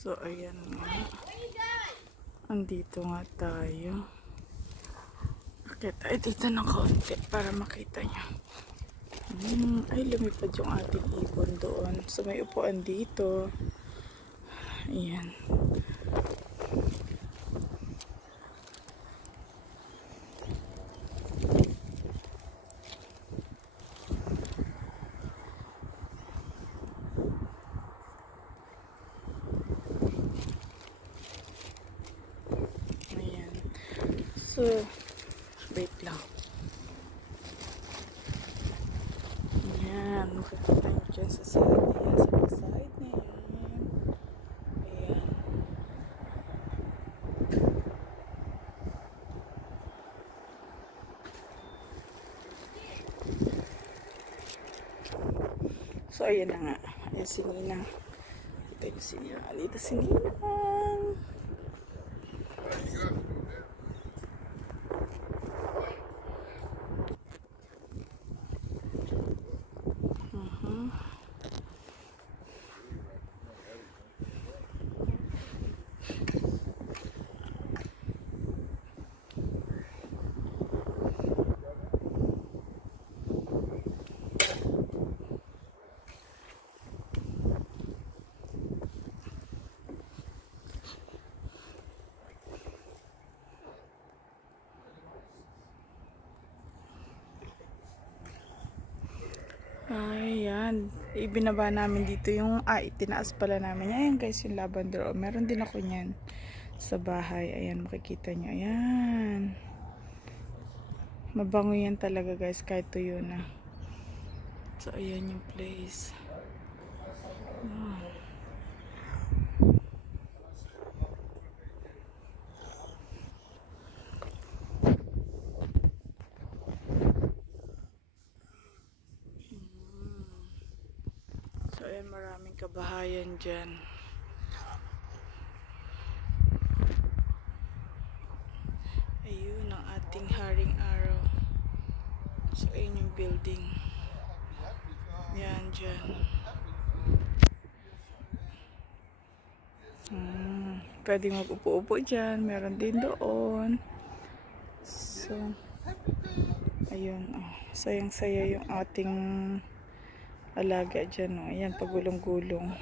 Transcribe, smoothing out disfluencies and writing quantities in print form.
So, ayan nga. Andito nga tayo. Akit tayo dito ng kaunti para makita nyo. Ay, lumipad yung ating ibon doon. So, may upuan dito. Ayan. So, wait lang. Ayan, makikita nyo dyan sa side na yan, sa side na yan. Ayan. So, ayan na nga. Ayan si Ninang. Ito yung si Ninang. Dito si Ninang. Ayan, ibinaba namin dito yung, itinaas pala namin. Ayan guys, yung lavender. Meron din ako nyan sa bahay. Ayan, makikita nyo. Ayan. Mabango yan talaga guys, kahit tuyo na. So, ayan yung place. Wow. So, ayan, maraming kabahayan dyan. Ayun, ang ating haring araw. So, ayun yung building. Yan, dyan. Pwede mag-upo-upo dyan. Meron din doon. So, ayun. Sayang-saya yung ating alaga dyan. Ayan, pagulong-gulong.